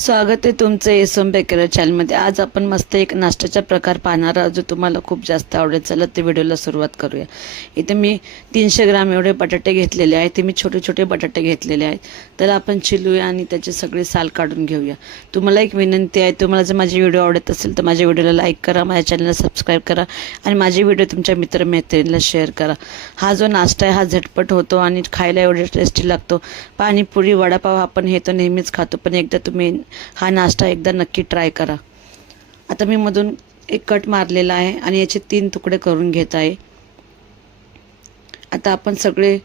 स्वागत आहे तुमचं एसम बेकर चॅनलमध्ये आज आपण मस्त एक नाश्त्याचा प्रकार पाहणार आहोत जो तुम्हाला खूप जास्त आवडेल. चला ते व्हिडिओला सुरुवात करूया. इथे मी तीनशे ग्राम एवढे बटाटे घेतलेले आहेत. ते मी छोटे छोटे बटाटे घेतलेले आहेत. त्याला आपण चिलूया आणि त्याचे सगळे साल काढून घेऊया. तुम्हाला एक विनंती आहे तुम्हाला जर माझे व्हिडिओ आवडत असेल तर माझ्या व्हिडिओला लाईक करा माझ्या चॅनलला सबस्क्राईब करा आणि माझे व्हिडिओ तुमच्या मित्रमैत्रिणीला शेअर करा. हा जो नाश्ता आहे हा झटपट होतो आणि खायला एवढे टेस्टी लागतो. पाणीपुरी वडापाव आपण हे तर नेहमीच खातो पण एकदा तुम्ही हा नाश्ता एकदा नक्की ट्राय करा. आता मी मधून एक कट मारलेला आहे आणि याचे तीन तुकडे करून घेत आहे. आता आपण सगळे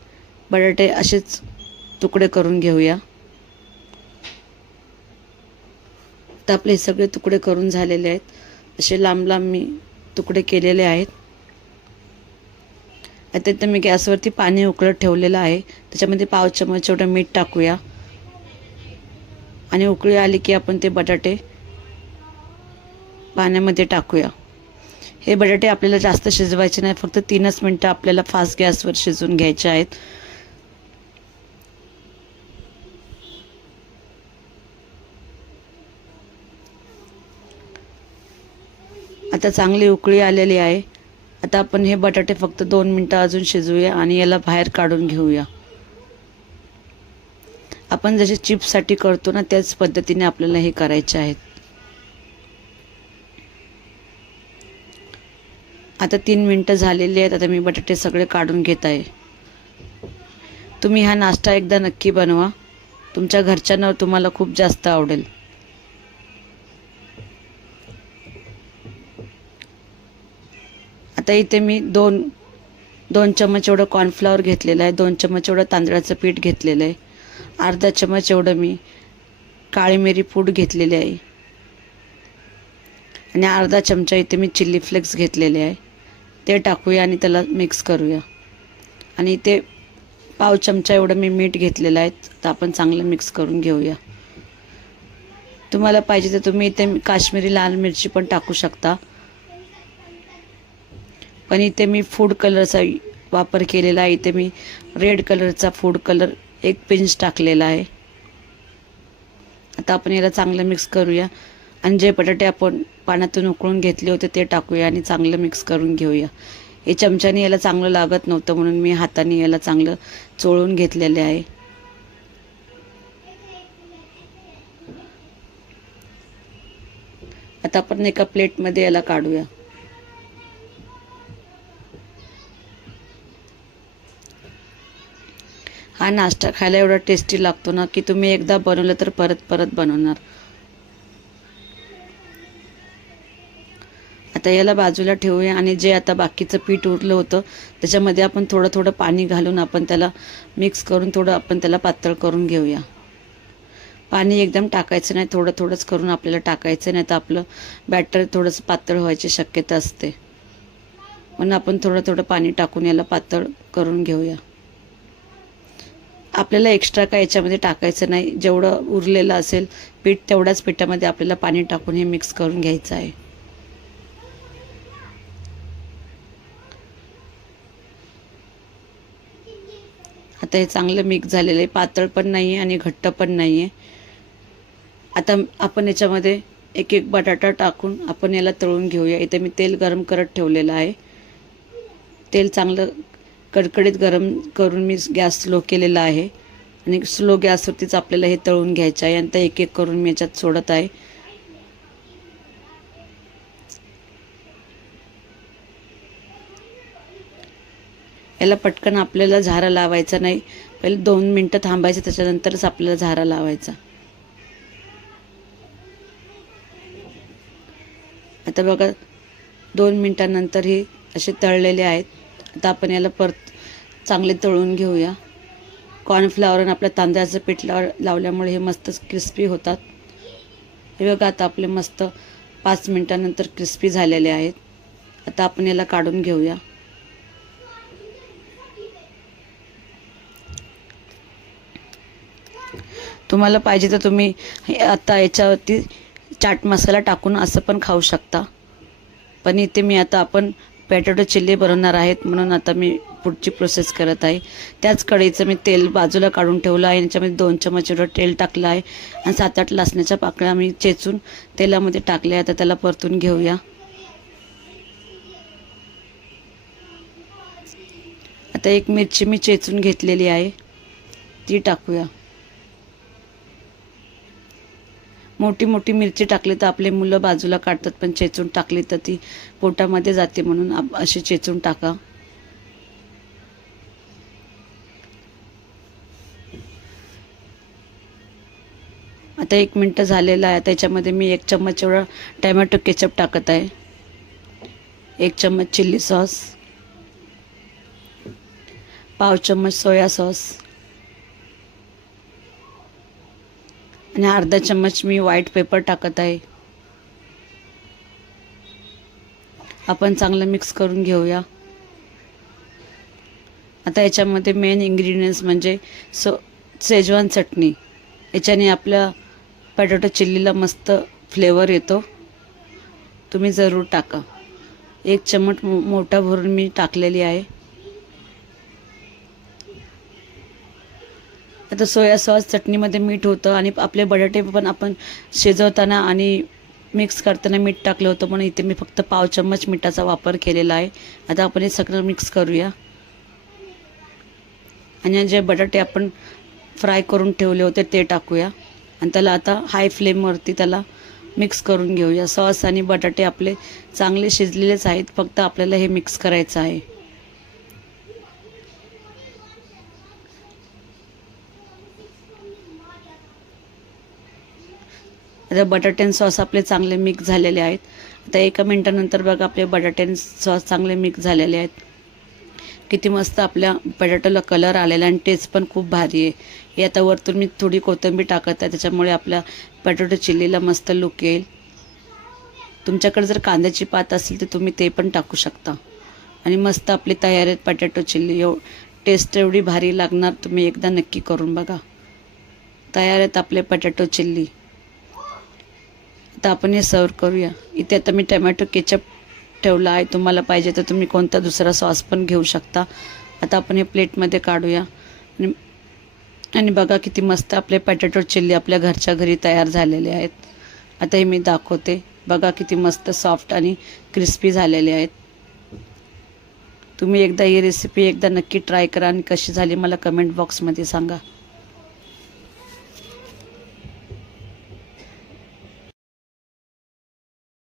बटाटे असेच तुकडे करून घेऊया. तर आपले हे सगळे तुकडे करून झालेले आहेत. असे लांब लांब मी तुकडे केलेले आहेत. आता इथं मी गॅसवरती पाणी उकळत ठेवलेलं आहे. त्याच्यामध्ये पाव चमच एवढं मीठ टाकूया. आणि उकळी आली की आपण ते बटाटे पाण्यामध्ये टाकूया. हे बटाटे आपल्याला जास्त शिजवायचे नाही फक्त तीनच मिनटं आपल्याला फास्ट गॅसवर शिजवून घ्यायचे आहेत. आता चांगली उकळी आलेली आहे. आता आपण हे बटाटे फक्त दोन मिनटं अजून शिजवूया आणि याला बाहेर काढून घेऊया. आपण जसे चिप्ससाठी करतो ना त्याच पद्धतीने आपल्याला हे करायचे आहेत. आता तीन मिनटं झालेली आहेत. आता मी बटाटे सगळे काढून घेत आहे. तुम्ही हा नाश्ता एकदा नक्की बनवा. तुमच्या घरच्यांना तुम्हाला खूप जास्त आवडेल. आता इथे मी दोन दोन चम्मच एवढं कॉर्नफ्लॉवर घेतलेलं आहे. दोन चम्मच एवढं तांदळाचं पीठ घेतलेलं आहे. अर्धा चमच एवढं मी काळी मिरी पूड घेतलेली आहे. आणि अर्धा चमचा इथे मी चिल्ली फ्लेक्स घेतलेले आहे. ते टाकूया आणि त्याला मिक्स करूया. आणि इथे पाव चमचा एवढं मी मीठ घेतलेलं आहे. तर आपण चांगलं मिक्स करून घेऊया. तुम्हाला पाहिजे तर तुम्ही इथे काश्मीरी लाल मिरची पण टाकू शकता. पण इथे मी फूड कलरचा वापर केलेला आहे. इथे मी रेड कलरचा फूड कलर एक पिंच टाकलेला आहे. आता आपण याला चांगलं मिक्स करूया. आणि जे बटाटे आपण पाण्यातून उकळून घेतले होते ते टाकूया आणि चांगलं मिक्स करून घेऊया. हे चमच्याने याला चांगलं लागत नव्हतं म्हणून मी हाताने याला चांगलं चोळून घेतलेले आहे. आता आपण एका प्लेटमध्ये याला काढूया. हा नाश्ता खायला एवढा टेस्टी लागतो ना की तुम्ही एकदा बनवलं तर परत परत बनवणार. आता याला बाजूला ठेवूया आणि जे आता बाकीचं पीठ उरलं होतं त्याच्यामध्ये आपण थोडं थोडं पाणी घालून आपण त्याला मिक्स करून थोडं आपण त्याला पातळ करून घेऊया. पाणी एकदम टाकायचं नाही थोडं थोडंच करून आपल्याला टाकायचं नाही तर आपलं बॅटर थोडंसं पातळ व्हायची शक्यता असते. म्हणून आपण थोडं थोडं पाणी टाकून याला पातळ करून घेऊया. आपल्याला एक्स्ट्रा काय याच्यामध्ये टाकायचं नाही. जेवढं उरलेलं असेल पीठ तेवढ्याच पिठामध्ये आपल्याला पाणी टाकून हे मिक्स करून घ्यायचं आहे. आता हे चांगलं मिक्स झालेलं आहे. पातळ पण नाही आहे आणि घट्ट पण नाही आहे आता आपण याच्यामध्ये एक एक बटाटा टाकून आपण याला तळून घेऊया. इथे मी तेल गरम करत ठेवलेलं आहे. तेल चांगलं कडकडीत गरम करून मी गॅस स्लो केलेला आहे. आणि स्लो गॅसवरतीच आपल्याला हे तळून घ्यायचं आहे. आणि एक एक करून मी याच्यात सोडत आहे. याला पटकन आपल्याला झारा लावायचा नाही. पहिले दोन मिनटं थांबायचं त्याच्यानंतरच आपल्याला झारा लावायचा. आता बघा दोन मिनटानंतर हे असे तळलेले आहेत. आता आपण याला परत चांगले तळून घेऊया. कॉर्नफ्लावर आणि आपल्या तांदळाचं पीठ लाव लावल्यामुळे हे मस्त क्रिस्पी होतात. हे बघा आता आपले मस्त पाच मिनटानंतर क्रिस्पी झालेले आहेत. आता आपण याला काढून घेऊया. तुम्हाला पाहिजे तर तुम्ही आता याच्यावरती चाट मसाला टाकून असं पण खाऊ शकता. पण इथे मी आता आपण पॅटॅटो चिल्ली बनवणार आहेत म्हणून आता मी पुढची प्रोसेस करत आहे. त्याच कढईचं मी तेल बाजूला काढून ठेवलं आहे. याच्यामध्ये दोन चमच एवढं तेल टाकलं आहे. आणि सात आठ लसणाच्या पाकळ्या मी चेचून तेलामध्ये टाकल्या आता त्याला परतून घेऊया. आता एक मिरची मी चेचून घेतलेली आहे. ती टाकूया. मोठी मोठी मिरची टाकली तर आपले मुलं बाजूला काढतात पण चेचून टाकली तर ती पोटामध्ये जाते म्हणून आप- अशी चेचून टाका. आता एक मिनटं झालेलं आहे. त्याच्यामध्ये मी एक चम्मच एवढा टॅमॅटो केचप टाकत आहे. एक चम्मच चिल्ली सॉस. पाव चम्मच सोया सॉस. आणि अर्धा चम्मच मी व्हाईट पेपर टाकत आहे. आपण चांगलं मिक्स करून घेऊया. आता याच्यामध्ये मेन इंग्रेडियंट्स म्हणजे सो शेजवान चटणी. याच्याने आपल्या पॅटोटो चिल्लीला मस्त फ्लेवर येतो. तुम्ही जरूर टाका. एक चमच मो- मोठा भरून मी टाकलेली आहे. आता सोया सॉस चटणीमध्ये मीठ होतं आणि आपले बटाटे पण आपण शिजवताना आणि मिक्स करताना मीठ टाकलं होतं म्हणून इथे मी फक्त पाव चम्मच मिठाचा वापर केलेला आहे. आता आपण हे सगळं मिक्स करूया. आणि जे बटाटे आपण फ्राय करून ठेवले होते ते टाकूया. आणि त्याला आता हाय फ्लेमवरती त्याला मिक्स करून घेऊया. सॉस आणि बटाटे आपले चांगले शिजलेलेच आहेत फक्त आपल्याला हे मिक्स करायचं आहे. आता बटाटे सॉस आपले चांगले मिक्स झालेले आहेत. आता एका मिनटानंतर बघा आपले बटाटे सॉस चांगले मिक्स झालेले आहेत. किती मस्त आपल्या बटाट्याला कलर आलेला आणि टेस्ट पण खूप भारी आहे. हे आता वरतून मी थोडी कोथिंबीर टाकत आहे त्याच्यामुळे आपल्या बटाटो चिल्लीला मस्त लुक येईल. तुमच्याकडे जर कांद्याची पात असेल तर तुम्ही ते पण टाकू शकता. आणि मस्त आपली तयार आहेत बटाटो चिल्ली. एव टेस्ट एवढी भारी लागणार तुम्ही एकदा नक्की करून बघा. तयार आहेत आपले बटाटो चिल्ली. आता आपण हे सर्व करूया. इथे आता मी टमॅटो केचप ठेवला आहे. तुम्हाला पाहिजे तर तुम्ही कोणता दुसरा सॉस पण घेऊ शकता. आता आपण हे प्लेटमध्ये काढूया. आणि आणि बघा किती मस्त आपले पॅटॅटो चिल्ली आपल्या घरच्या घरी तयार झालेले आहेत. आता हे मी दाखवते. बघा किती मस्त सॉफ्ट आणि क्रिस्पी झालेले आहेत. तुम्ही एकदा ही रेसिपी एकदा नक्की ट्राय करा आणि कशी झाली मला कमेंट बॉक्समध्ये सांगा.